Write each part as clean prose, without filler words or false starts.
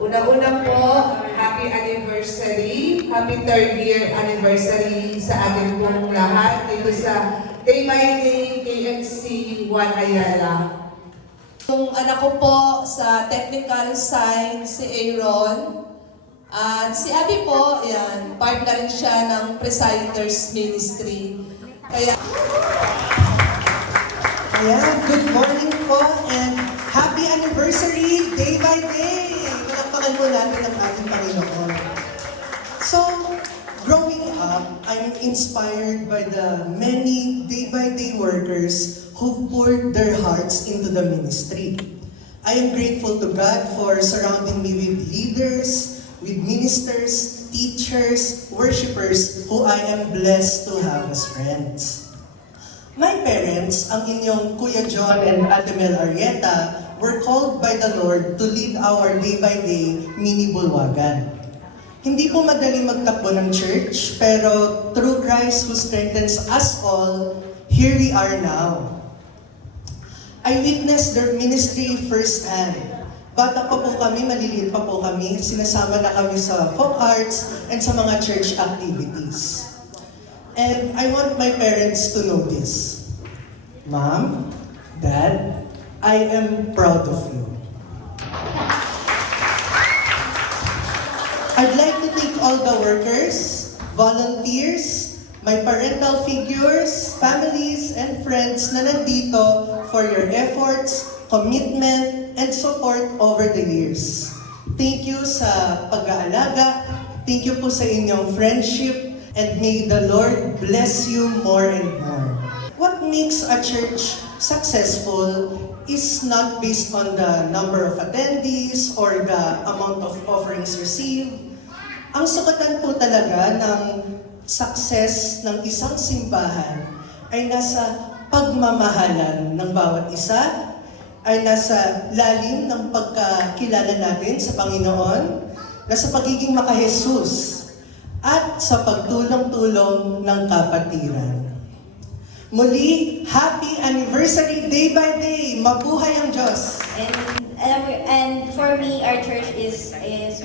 Una-una po, happy anniversary, happy 3rd year anniversary sa ating pong lahat dito sa Day by Day KMC 1 Ayala. Yung anak ko po sa technical science, si Aaron. At si Abby po, yan, part na rin siya ng Presiders Ministry. Kaya... Ayan, good morning po and happy anniversary, Day by Day! Palakpakan po natin ang ating Panginoon. So, growing up, I'm inspired by the many day-by-day workers who poured their hearts into the ministry. I am grateful to God for surrounding me with leaders, with ministers, teachers, worshipers who I am blessed to have as friends. My parents, ang inyong Kuya John and Ate Mel Arieta, were called by the Lord to lead our day-by-day mini bulwagan. Hindi po madaling magtakbo ng church, pero through Christ who strengthens us all, here we are now. I witnessed their ministry firsthand. Bata pa po kami, maliliit pa po kami, sinasama na kami sa folk arts and sa mga church activities. And I want my parents to know this. Mom, Dad, I am proud of you. I'd like to thank all the workers, volunteers, my parental figures, families, and friends na nandito for your efforts, commitment, and support over the years. Thank you sa pag-aalaga, thank you po sa inyong friendship, and may the Lord bless you more and more. What makes a church successful is not based on the number of attendees or the amount of offerings received. Ang sukatan po talaga ng success ng isang simbahan ay nasa pagmamahalan ng bawat isa, ay nasa lalim ng pagkakilala natin sa Panginoon, nasa pagiging maka-Jesus, at sa pagtulong-tulong ng kapatiran. Muli, happy anniversary Day by Day! Mabuhay ang Diyos! And for me, our church is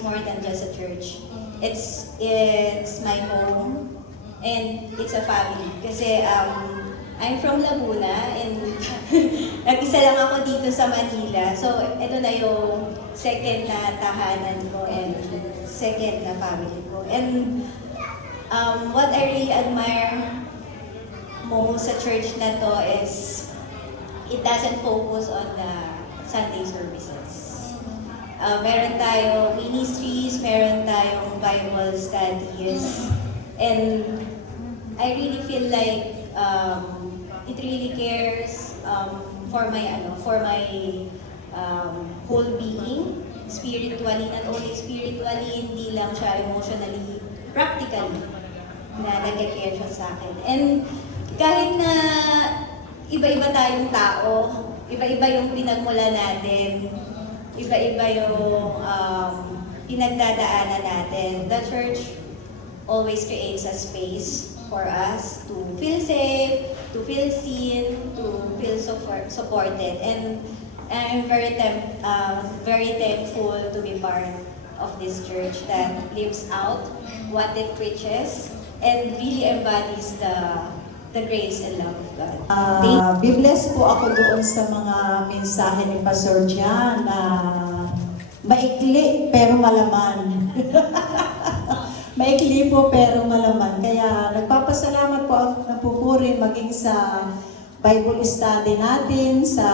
more than just a church. It's my home and it's a family. Kasi I'm from Laguna and nag-isa lang ako dito sa Manila. So ito na yung second na tahanan ko and second na family ko. And what I really admire most sa church na to is it doesn't focus on the Sunday services. Meron tayong ministries, meron tayong Bible studies, and I really feel like it really cares for my whole being, spiritually, not only spiritually, hindi lang siya emotionally, practically, na nag-care siya sa akin. And kahit na iba-iba tayong tao, iba-iba yung pinagmula natin, iba-iba yung pinagdadaanan natin, the church always creates a space for us to feel safe, to feel seen, to feel supported. And I'm very thankful to be part of this church that lives out what it preaches and really embodies the grace and love of God. Be-bless po ako doon sa mga mensahe ni Pastor Jan na maikli pero malaman. Maikli po pero malaman. Kaya nagpapasalamat po ako, napupuri maging sa Bible study natin, sa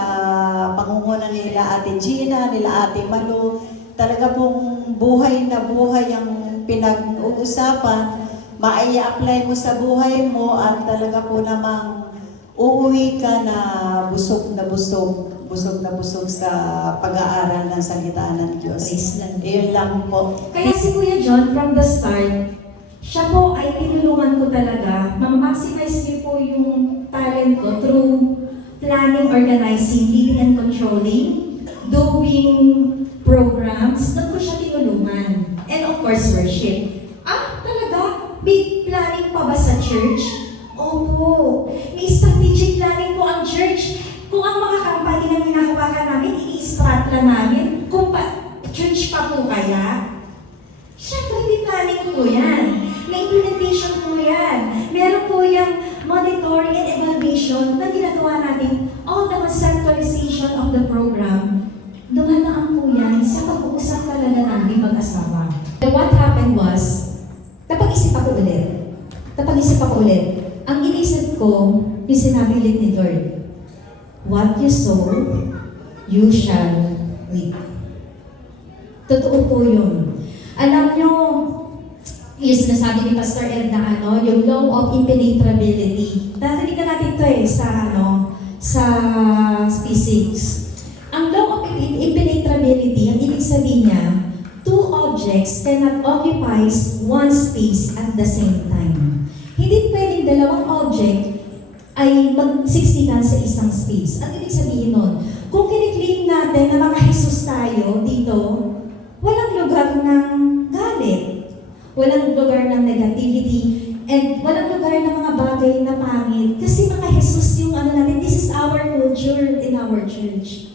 pangunguna nila Ate Gina, nila Ate Malu. Talaga pong buhay na buhay ang pinag-uusapan. Maia-apply mo sa buhay mo at talaga po namang uuwi ka na busog na busog sa pag-aaral ng salita ng Diyos. Iyon lang po. Kaya si Kuya John, from the start, siya po ay tinulungan ko talaga, ma-maximize niyo po yung talent ko through planning, organizing, leading and controlling, doing programs, doon ko siya tinulungan. And of course, worship. Talaga? May planning pa ba sa church? Opo. May strategic planning po ang church. Kung ang mga kampanya na minahawakan namin, i-strat lang namin, kung church pa po kaya. of the program, dumadaan po yan sa pag-uusap talaga namin mag-asawa. And what happened was, napag-isip ako ulit. Ang inisip ko, yung sinabi ulit ni Lord, what you sow, you shall reap. Totoo po yun. Alam nyo, yung sinasabi ni Pastor Ed na yung law of impenetrability. Narinig na natin ito sa physics. Ang law of impenetrability, ang ibig sabihin niya, two objects cannot occupy one space at the same time. Hindi pwedeng dalawang object ay magsiksikan sa isang space. Ang ibig sabihin nun, kung kiniklaim natin na mga Jesus tayo dito, walang lugar ng galit, walang lugar ng negativity, and walang lugar ng mga bagay na pangit. Kasi mga Jesus yung natin, this is our culture in our church.